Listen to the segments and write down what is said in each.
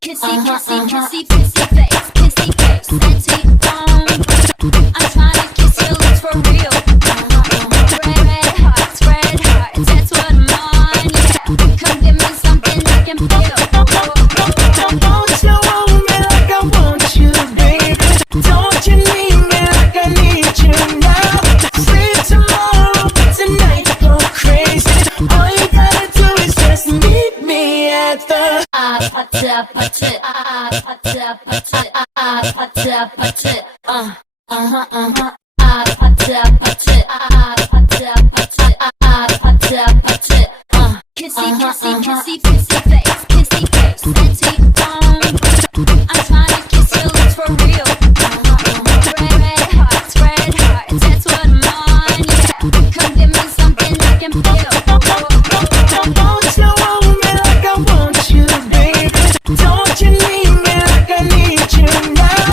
Kissy, kissy, kissy, kissy face, kissy face, sexy I'm trying to kiss your lips for real. Red hearts, that's what I'm on. Yeah, come give me something I can feel. Don't you want me like I want you, baby? Don't you need me like I need you now? Free tomorrow, but tonight go crazy. All you gotta do is just meet me at the Kissy, kissy, kissy, kissy face, kissy face, sexy I'm trying to kiss your lips for real. Red hearts, that's what I'm on. Yeah, come give me something I can feel. Don't you want me like I want you, baby? Don't you need me like I need you now?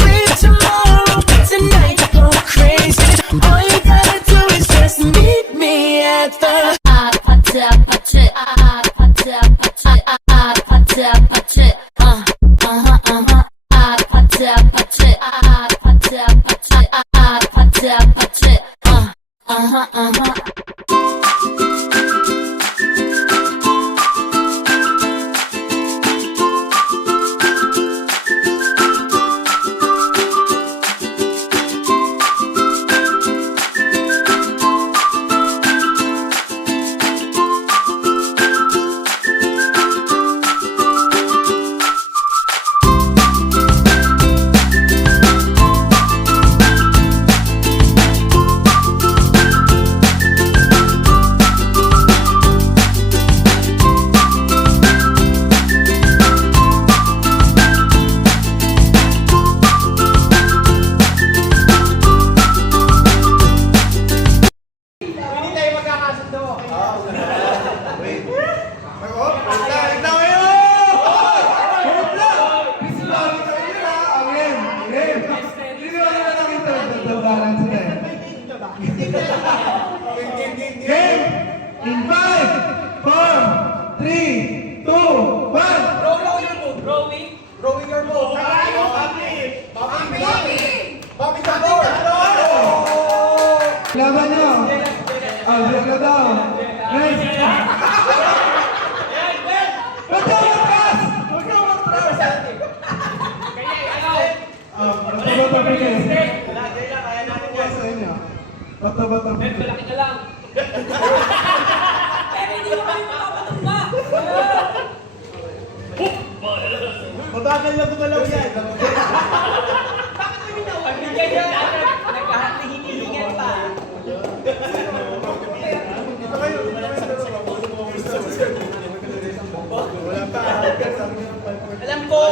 Free tomorrow, but tonight go crazy. All you gotta do is just meet me at the in 5, 4, 3, 2, 1. Rowing your boat. Bobby sa board. Laban nyo. Break na daw. Guys. Ba't ka matras? Huwag ka matras. Bata-bata bigay. Sa inyo. Bata-bata bigay. Malaki na lang. Pero hindi mo kami makapatumba. Mabagal na gumalaw yan. Bakit kami nawan? Bigyan yan. Naglahat na hinihingan pa. Wala pa. Alam ko.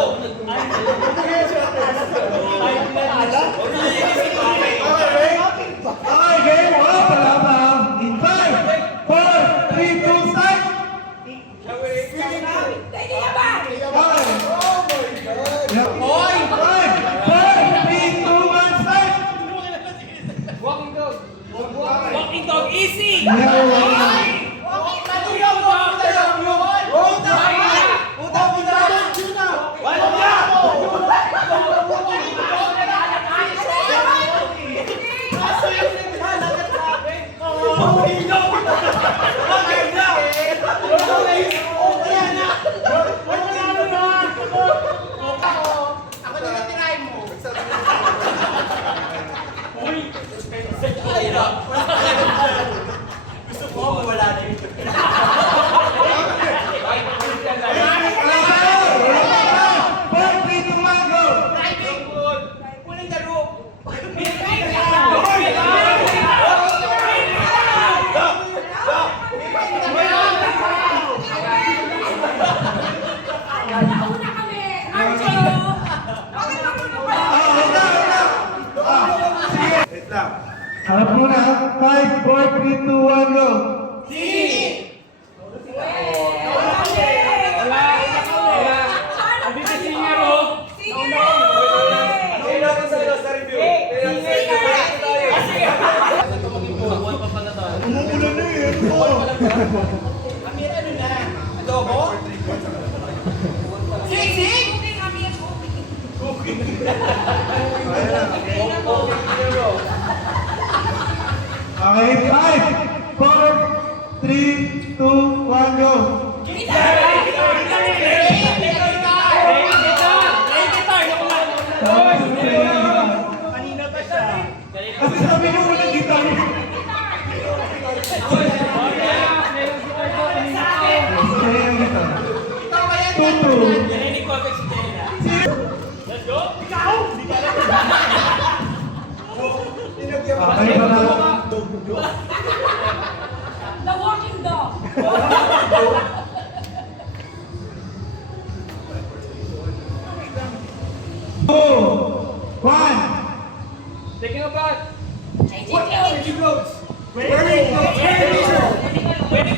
Okay, game. Wow, palaban. In 5, 4, 3, 2, start. Hindi niya ba? Hoy! 5, 4, 3, 2, 1, start. Walking dog. Walking dog, easy. Ako na natirahin mo. Gusto mo, wala na yun. Harap muna. 5, 4, 3, 2, 1, go. Wala. Andito si Nyaro. Okay, 5, 4, 3, 2, 1, go! Kanina pa siya. Kasi sabi ko muna guitar. Kaya ang guitar. 2, 2. Narinig ko agad si Jenna. Let's go! Okay pa na. The walking dog. 2, 1. Taking a bath.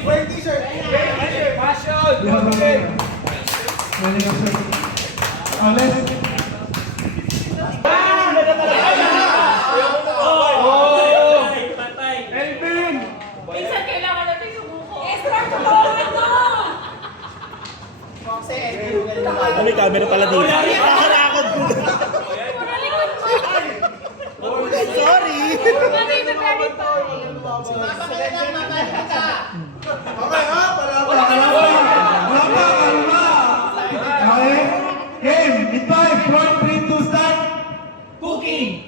Wearing t-shirt. Passion! We have a winner. Winning of the... Let's... Patay! Minsan kailangan natin sumuko. Start to go ito! Ano yung camera pala dito? Maralikot mo! Sorry! Mami, verify. Okay ha? Okay? Game! In 5, 4, 3, 2, start! Cooking!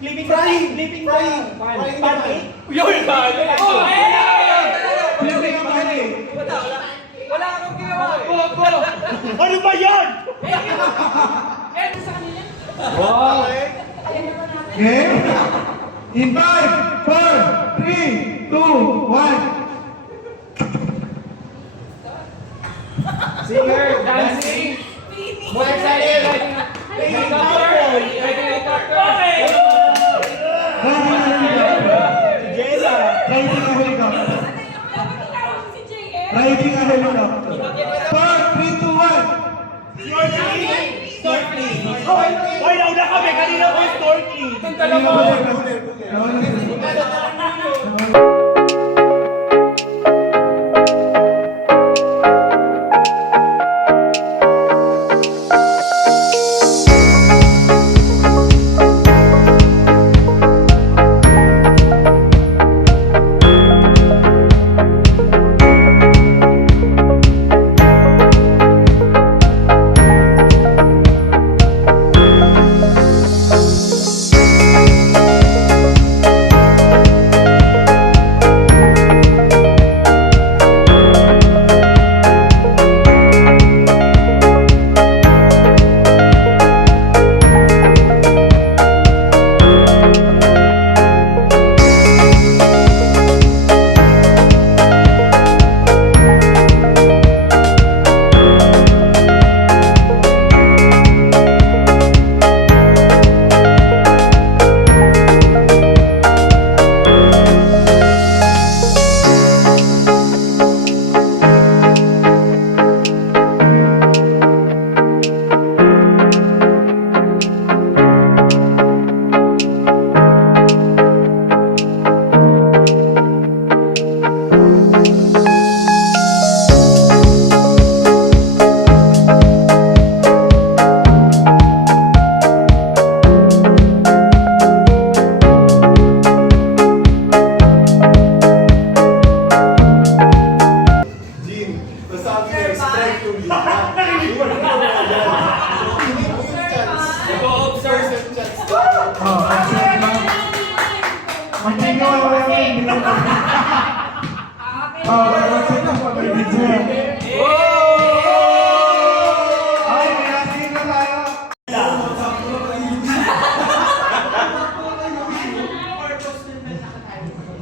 Flipping Frying! Flipping Frying! Pancake! Yun ba? Flipping ang bali. Wala akong ginawa. Go! Ano ba yan? Sa kanila. Wow! Game? In 5, 4, 3, 2, 1. Singer! Dancing! More excited! Helicopter! Riding helicopter! Riding a helicopter. Si JM. Riding a helicopter. 4, 3, 2, 1. Hoy, nauna kami! Kanina ko yung Storky! Itong dalawa!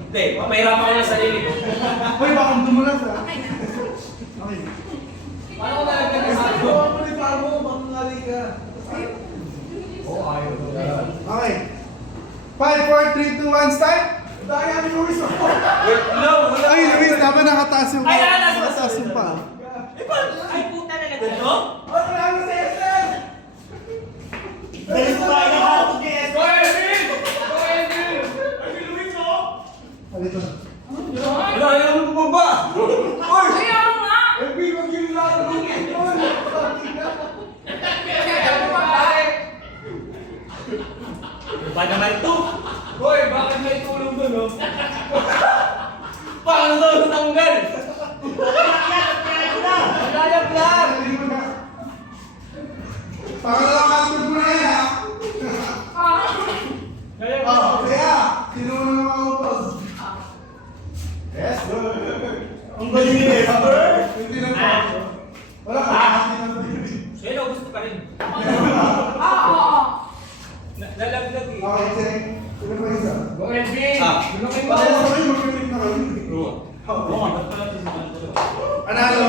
Hindi, mahirap ako ng sarili ko. Hoy, baka dumulas ah. Paano ko nalagyan ng sago? Okay. 5, 4, 3, 2, 1, start! Wait, no! Ay, Luis, dapat nakataas yung Ay, nakataas yung pa. Ay, puta na ganito? Dahil kumain ng hotdog ni Esther. Go, Elvin! Go, Elvin! Elvin Luis, oh! Alito. Wala, ayaw mo bumaba! Kaya nga! Ba naman ito? Hoy, bakit may tulong dun, oh? Paano daw natanggal? Layap lang! Pangalawang mo na yan, ha? Layap Oh, lang. kaya, sino mo naman ang utos? Yes, Ang galing ni Esther. Hindi na po. Wala ka, hindi na po. Hello, gusto ka rin. Nalaglag eh. Okay, check. Sino pa isa? Bong Edwin! Tulungin mo! Bakit sabay mag-click na kami? Oo. Panalo.